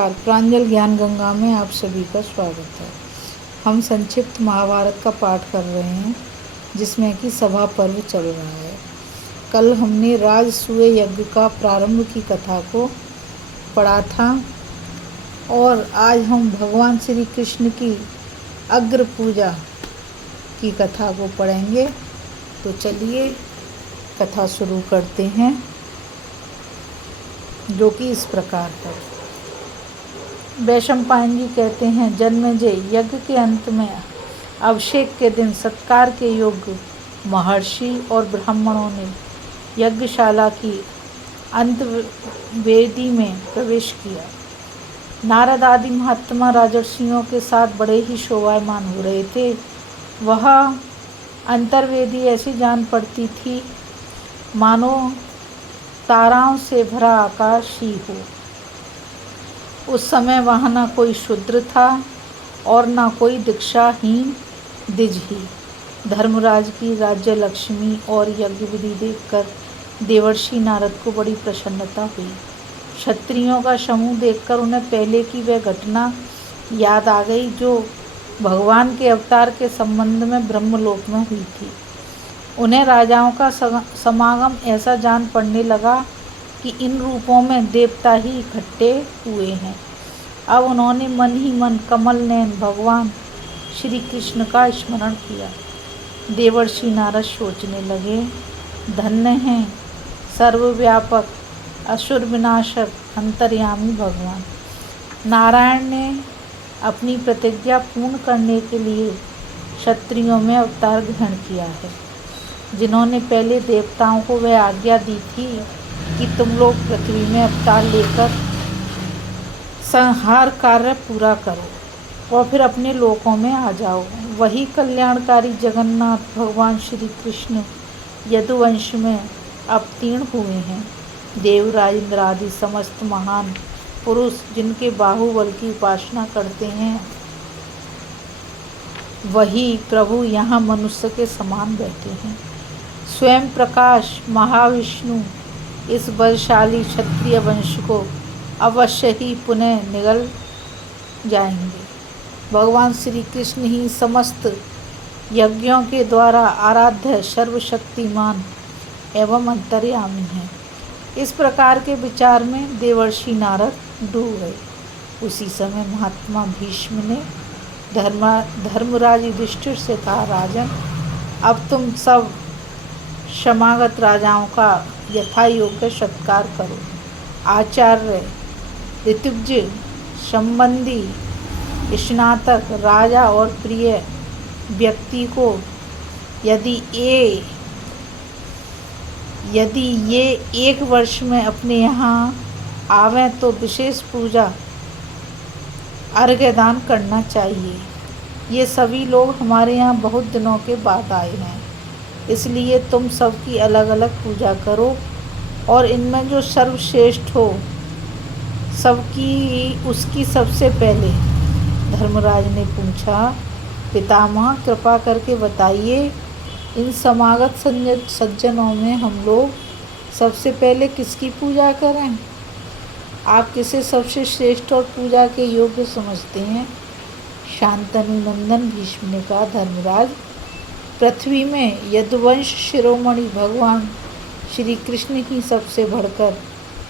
प्रांजल ज्ञान गंगा में आप सभी का स्वागत है। हम संक्षिप्त महाभारत का पाठ कर रहे हैं, जिसमें कि सभा पर्व चल रहा है। कल हमने राजसूय यज्ञ का प्रारंभ की कथा को पढ़ा था और आज हम भगवान श्री कृष्ण की अग्र पूजा की कथा को पढ़ेंगे। तो चलिए कथा शुरू करते हैं, जो कि इस प्रकार है। वैशंपायन जी कहते हैं, जन्मेजय यज्ञ के अंत में अभिषेक के दिन सत्कार के योग्य महर्षि और ब्राह्मणों ने यज्ञशाला की अंतवेदी में प्रवेश किया। नारद आदि महात्मा राजर्षियों के साथ बड़े ही शोभायमान हो रहे थे। वह अंतर्वेदी ऐसी जान पड़ती थी मानो ताराओं से भरा आकाश ही हो। उस समय वहाँ न कोई शूद्र था और न कोई दीक्षाहीन द्विज ही। धर्मराज की राज्य लक्ष्मी और यज्ञ विधि देखकर देवर्षि नारद को बड़ी प्रसन्नता हुई। क्षत्रियों का समूह देखकर उन्हें पहले की वह घटना याद आ गई, जो भगवान के अवतार के संबंध में ब्रह्मलोक में हुई थी। उन्हें राजाओं का समागम ऐसा जान पड़ने लगा कि इन रूपों में देवता ही इकट्ठे हुए हैं। अब उन्होंने मन ही मन कमल नयन भगवान श्री कृष्ण का स्मरण किया। देवर्षि नारद सोचने लगे, धन्य हैं सर्वव्यापक असुर विनाशक अंतर्यामी भगवान। नारायण ने अपनी प्रतिज्ञा पूर्ण करने के लिए क्षत्रियों में अवतार ग्रहण किया है, जिन्होंने पहले देवताओं को वह आज्ञा दी थी कि तुम लोग पृथ्वी में अवतार लेकर संहार कार्य पूरा करो और फिर अपने लोकों में आ जाओ। वही कल्याणकारी जगन्नाथ भगवान श्री कृष्ण यदुवंश में अवतीर्ण हुए हैं। देवराज इंद्र आदि समस्त महान पुरुष जिनके बाहुबल की उपासना करते हैं, वही प्रभु यहाँ मनुष्य के समान बैठे हैं। स्वयं प्रकाश महाविष्णु इस बलशाली क्षत्रिय वंश को अवश्य ही पुनः निगल जाएंगे। भगवान श्री कृष्ण ही समस्त यज्ञों के द्वारा आराध्य सर्वशक्तिमान एवं अंतर्यामी हैं। इस प्रकार के विचार में देवर्षि नारद डूब गए। उसी समय महात्मा भीष्म ने धर्मराज युधिष्ठिर से कहा, राजन, अब तुम सब समागत राजाओं का यथा योग्य सत्कार करो। आचार्य, ऋतुज संबंधी, स्नातक, राजा और प्रिय व्यक्ति को यदि ये एक वर्ष में अपने यहाँ आवें तो विशेष पूजा अर्घ्य दान करना चाहिए। ये सभी लोग हमारे यहाँ बहुत दिनों के बाद आए हैं, इसलिए तुम सबकी अलग अलग पूजा करो और इनमें जो सर्वश्रेष्ठ हो सबकी उसकी सबसे पहले। धर्मराज ने पूछा, पितामह कृपा करके बताइए, इन समागत सज्जनों में हम लोग सबसे पहले किसकी पूजा करें? आप किसे सबसे श्रेष्ठ और पूजा के योग्य समझते हैं? शांतनु नंदन भीष्म ने कहा, धर्मराज, पृथ्वी में यदुवंश शिरोमणि भगवान श्री कृष्ण ही सबसे बढ़कर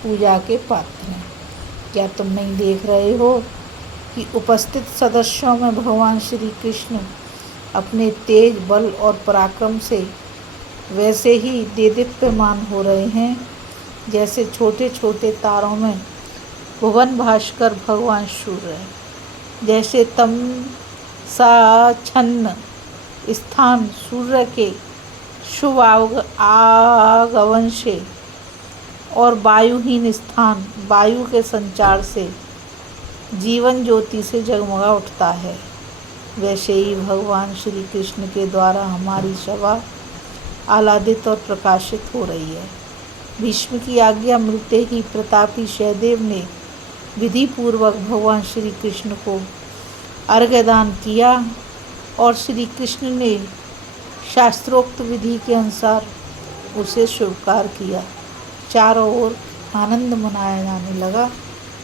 पूजा के पात्र हैं। क्या तुम नहीं देख रहे हो कि उपस्थित सदस्यों में भगवान श्री कृष्ण अपने तेज, बल और पराक्रम से वैसे ही देदीप्यमान हो रहे हैं जैसे छोटे छोटे तारों में भुवन भास्कर भगवान सूर्य हैं। जैसे तमसाच्छन्न स्थान सूर्य के शुभ आगमन से और वायुहीन स्थान वायु के संचार से जीवन ज्योति से जगमगा उठता है, वैसे ही भगवान श्री कृष्ण के द्वारा हमारी सभा आह्लादित और प्रकाशित हो रही है। भीष्म की आज्ञा मिलते ही प्रतापी सहदेव ने विधि पूर्वक भगवान श्री कृष्ण को अर्घ्यदान किया और श्री कृष्ण ने शास्त्रोक्त विधि के अनुसार उसे स्वीकार किया। चारों ओर आनंद मनाया जाने लगा।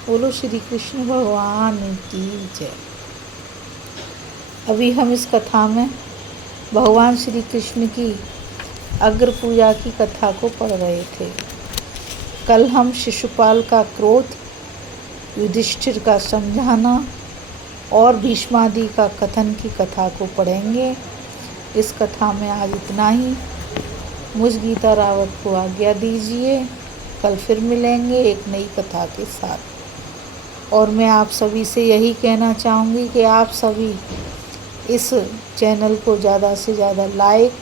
बोलो श्री कृष्ण भगवान की जय। अभी हम इस कथा में भगवान श्री कृष्ण की अग्र पूजा की कथा को पढ़ रहे थे। कल हम शिशुपाल का क्रोध, युधिष्ठिर का समझाना और भीष्मादि का कथन की कथा को पढ़ेंगे। इस कथा में आज इतना ही। मुझ गीता रावत को आज्ञा दीजिए। कल फिर मिलेंगे एक नई कथा के साथ। और मैं आप सभी से यही कहना चाहूँगी कि आप सभी इस चैनल को ज़्यादा से ज़्यादा लाइक,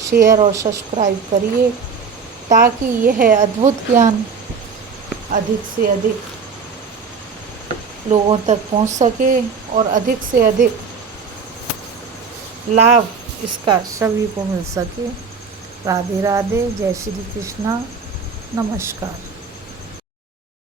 शेयर और सब्सक्राइब करिए, ताकि यह अद्भुत ज्ञान अधिक से अधिक लोगों तक पहुंच सके और अधिक से अधिक लाभ इसका सभी को मिल सके। राधे राधे, जय श्री कृष्णा, नमस्कार।